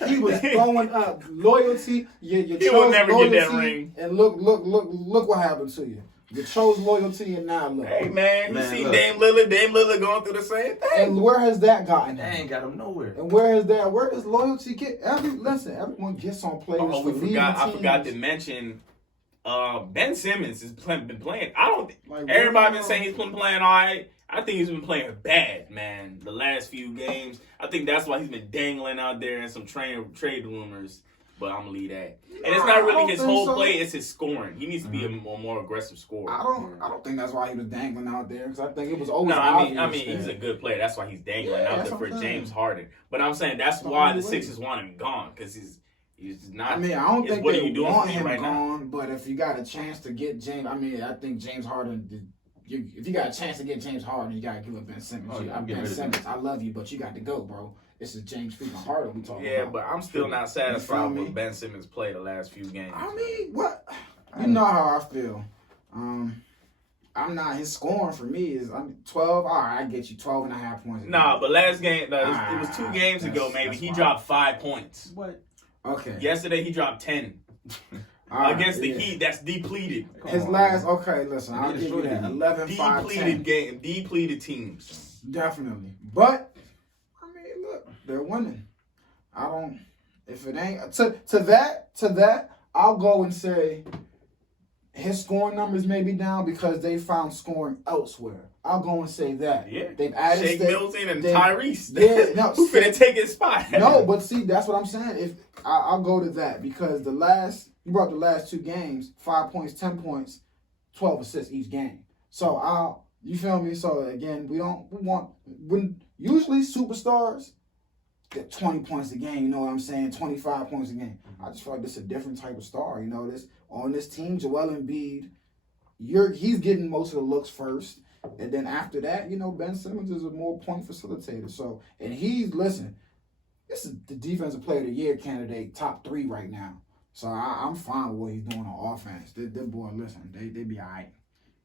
He was throwing up loyalty. You he will never get that ring. And look what happened to you. You chose loyalty and now look. Hey, man, you see Dame Lillard going through the same thing. And where has that gotten him? They ain't got him nowhere. And where does loyalty get? Everyone gets on players for leading teams. I forgot to mention Ben Simmons has been playing. Everybody been saying he's been playing all right. I think he's been playing bad, man, the last few games. I think that's why he's been dangling out there in some trade rumors. But I'm going to leave that. And it's not really his whole play, it's his scoring. He needs to be a more aggressive scorer. I don't think that's why he was dangling out there, because I think it was always I mean, he's a good player. That's why he's dangling out there for James Harden. But I'm saying that's why the Sixers want him gone, because he's not. I mean, I don't think what they are you doing want for me him right gone, now? but if you got a chance to get James, I think James Harden, if you got a chance to get James Harden, you got to give up Ben Simmons. Ben Simmons, I love you, but you got to go, bro. This is James freaking Harden we talking about. Yeah, but I'm still not satisfied with Ben Simmons' play the last few games. I mean, what? You know how I feel. I'm not, his scoring for me is 12. All right, I get you 12 and a half points. Nah, but last game, it was 2 games ago, maybe. He dropped 5 points. What? Okay. Yesterday, he dropped 10. Against the Heat, that's depleted. His last, listen, I'll give you that. 11, 5, 10. Depleted teams. Definitely. But, look, they're winning. If it ain't, to that, I'll go and say his scoring numbers may be down because they found scoring elsewhere. I'll go and say that. Yeah. They've added Shake Milton and Tyrese. Yeah, no, who finna take his spot? No, but see, that's what I'm saying. I'll go to that because you brought the last 2 games, 5 points, 10 points, 12 assists each game. So you feel me? So again, when usually superstars get 20 points a game, you know what I'm saying? 25 points a game. I just feel like this is a different type of star. You know, on this team, Joel Embiid, he's getting most of the looks first. And then after that, Ben Simmons is a more point facilitator. So, and this is the defensive player of the year candidate, top 3 right now. So I'm fine with what he's doing on offense. That boy, listen, they be all right.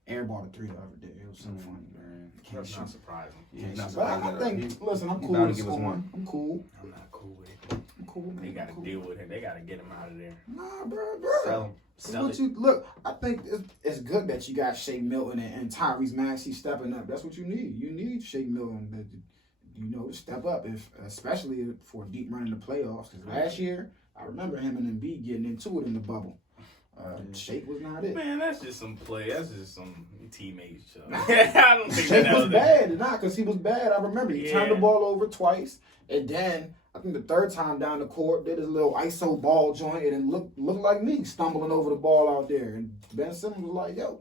Airball the 3 the other day. It was so funny, man. That's not surprising. But I think, listen, I'm cool with scoring. I'm cool. I'm not cool with it. I'm cool, man. They got to deal with it. They got to get him out of there. Nah, bro. Sell it. Look, I think it's good that you got Shake Milton and Tyrese Maxey stepping up. That's what you need. You need Shake Milton to step up, especially for a deep run in the playoffs. Because last year, I remember him and Embiid getting into it in the bubble. Shake was not it. Man, that's just some play. That's just some teammates. I don't think Shake that was bad. Because he was bad. I remember he turned the ball over twice, and then I think the 3rd time down the court did his little ISO ball joint, and it looked like me stumbling over the ball out there. And Ben Simmons was like, "Yo,"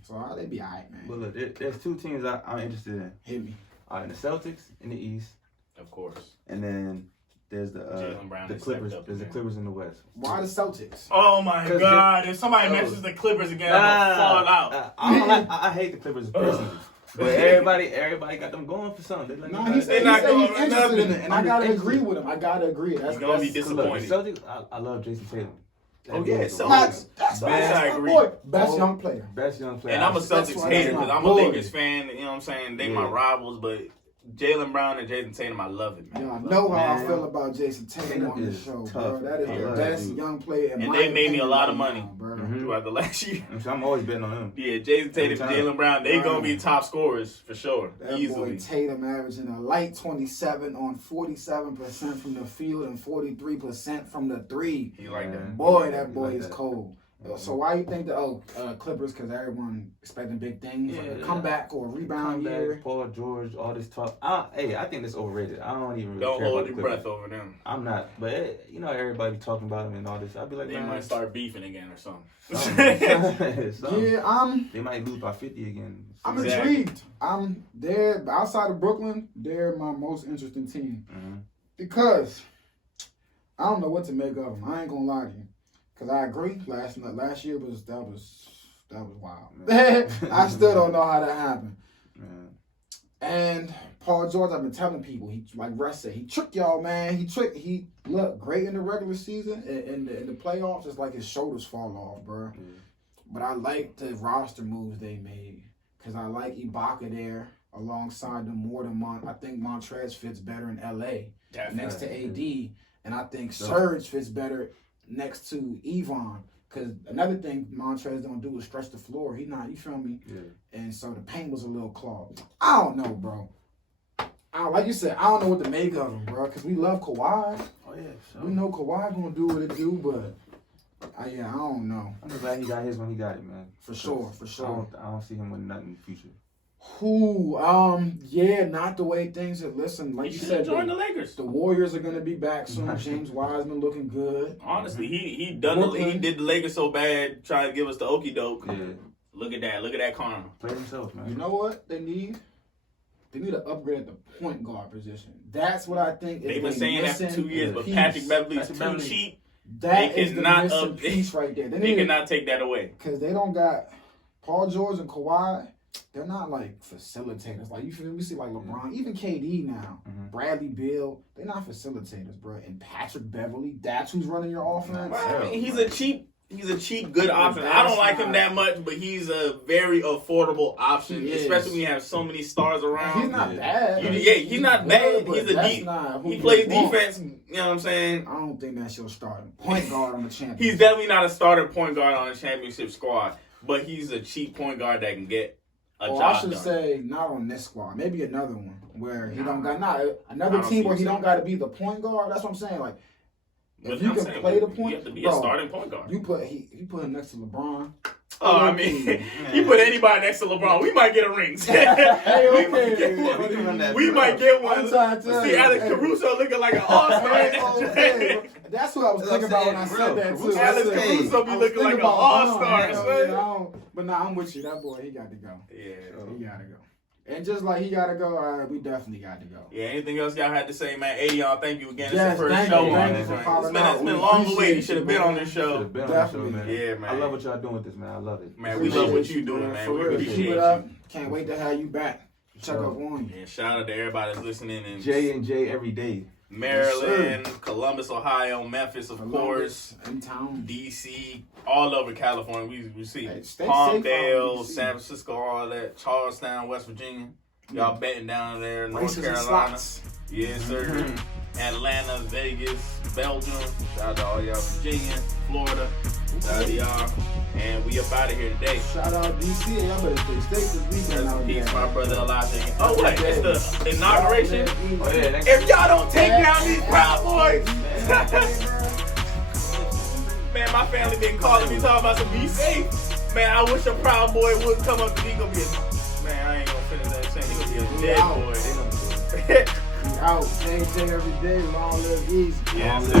so they be all right, man. But look, there's 2 teams I'm interested in. Hit me. The Celtics in the East, of course, and then there's the Clippers. There's the Clippers in the West. Why the Celtics? Oh my God! If somebody mentions the Clippers again, I'm gonna fall out. I hate the Clippers personally, but everybody got them going for something. They're not going for nothing, and I gotta agree with him. I gotta agree. That's gonna be disappointed. Celtics, I love Jason Tatum. Celtics. I agree. Best young player. Best young player. And I'm a Celtics hater because I'm a Lakers fan. You know what I'm saying? They my rivals, but Jaylen Brown and Jason Tatum, I love it, man. Y'all know how I feel about Jason Tatum on this show, bro. That is the best young player in my And they made me a lot of money bro. throughout the last year. So I'm always betting on him. Yeah, Jason Tatum, Jaylen Brown, they gonna be top scorers for sure. That easily. boy Tatum averaging a light 27 on 47% from the field and 43% from the three. You like that? Boy, that boy is cold. So why you think the Clippers? Because everyone expecting big things, like a comeback or a rebound year. Paul George, all this talk. I think that's overrated. I don't even. Don't care hold about your the breath Clippers. over them. I'm not, but you know everybody talking about him and all this. I'd be like, They man, might start beefing again or something. Yeah, They might lose by 50 again. I'm intrigued. They're outside of Brooklyn. They're my most interesting team because I don't know what to make of them. I ain't gonna lie to you. Cause I agree, last year was wild. I still don't know how that happened. Man. And Paul George, I've been telling people, he like Russ said, he tricked y'all, man. He looked great in the regular season, and in the playoffs, it's like his shoulders fall off, bro. Yeah. But I like the roster moves they made, cause I like Ibaka there alongside them more than I think Montrez fits better in LA next to AD, and I think Serge fits better next to Yvonne, because another thing Montrez don't do is stretch the floor. He not, you feel me? Yeah. And so the paint was a little clogged. I don't know, bro. Like you said, I don't know what to make of him, bro, because we love Kawhi. Oh yeah. So. We know Kawhi gonna do what it do, but I don't know. I'm just glad he got his when he got it, man. For sure. I don't see him winning nothing in the future. Not the way things are. Listen, like you said, join the Lakers. The Warriors are gonna be back soon. James Wiseman looking good. Honestly, he did the Lakers so bad trying to give us the okie doke. Yeah. Look at that karma. Play himself, man. You know what they need? They need to upgrade at the point guard position. That's what I think. They've been saying that for 2 years, but piece. Patrick Beverly's too cheap. That they is the cannot missing piece right there. They cannot take that away because they don't got Paul George and Kawhi. They're not like facilitators. Like you feel me? We see like LeBron, even KD now, Bradley Beal. They're not facilitators, bro. And Patrick Beverly, that's who's running your offense. Well, I mean, he's a cheap, good option. I don't like him that much, but he's a very affordable option, especially when you have so many stars around. He's not bad. He's not bad. He plays defense. You know what I'm saying? I don't think that's your starting point guard on the championship. He's definitely not a starting point guard on a championship squad, but he's a cheap point guard that can get a job I should done. say not on this squad. Maybe another one where he don't got another team where he don't got to be the point guard. That's what I'm saying. Like. If you can play the point, you have to be a starting point guard. You put him next to LeBron. Oh, I mean, you put anybody next to LeBron, we might get a ring. We might get one. See Alex Caruso looking like an all-star. That's what I was thinking about when I said that too. Alex Caruso be looking like an all-star. But nah, I'm with you. That boy, he got to go. Yeah, he got to go. And just like he got to go, we definitely got to go. Yeah, anything else y'all had to say, man? Adeon, thank you again. Yes, it's the first show on this. It's been long away. You should have been on this show. Definitely. Man. Yeah, man. I love what y'all doing with this, man. I love it. Man, we love what you doing, man. We appreciate Keep it you. up. Can't wait to have you back. Check up on you. And shout out to everybody that's listening in J&J every day. Maryland, Columbus, Ohio, Memphis, of course, in town, DC, all over California. We see stay Palmdale, safe, San Francisco, all that, Charlestown, West Virginia. Y'all betting down there, North Races Carolina. Yes, sir. Atlanta, Vegas, Belgium. Shout out to all y'all, Virginia, Florida. Shout out to y'all. And we up out of here today. Shout out DC. Y'all better stay safe this weekend out there. Peace, my brother Elijah. Oh, wait, it's the inauguration? Oh, yeah, if y'all don't take down these Proud Boys. Man, my family been calling me talking about some be safe. Man, I wish a Proud Boy would come up to me. Gonna be man, I ain't gonna finish that saying. He gonna be a dead boy. Out. JJ every day. Long live easy. Yes, sir.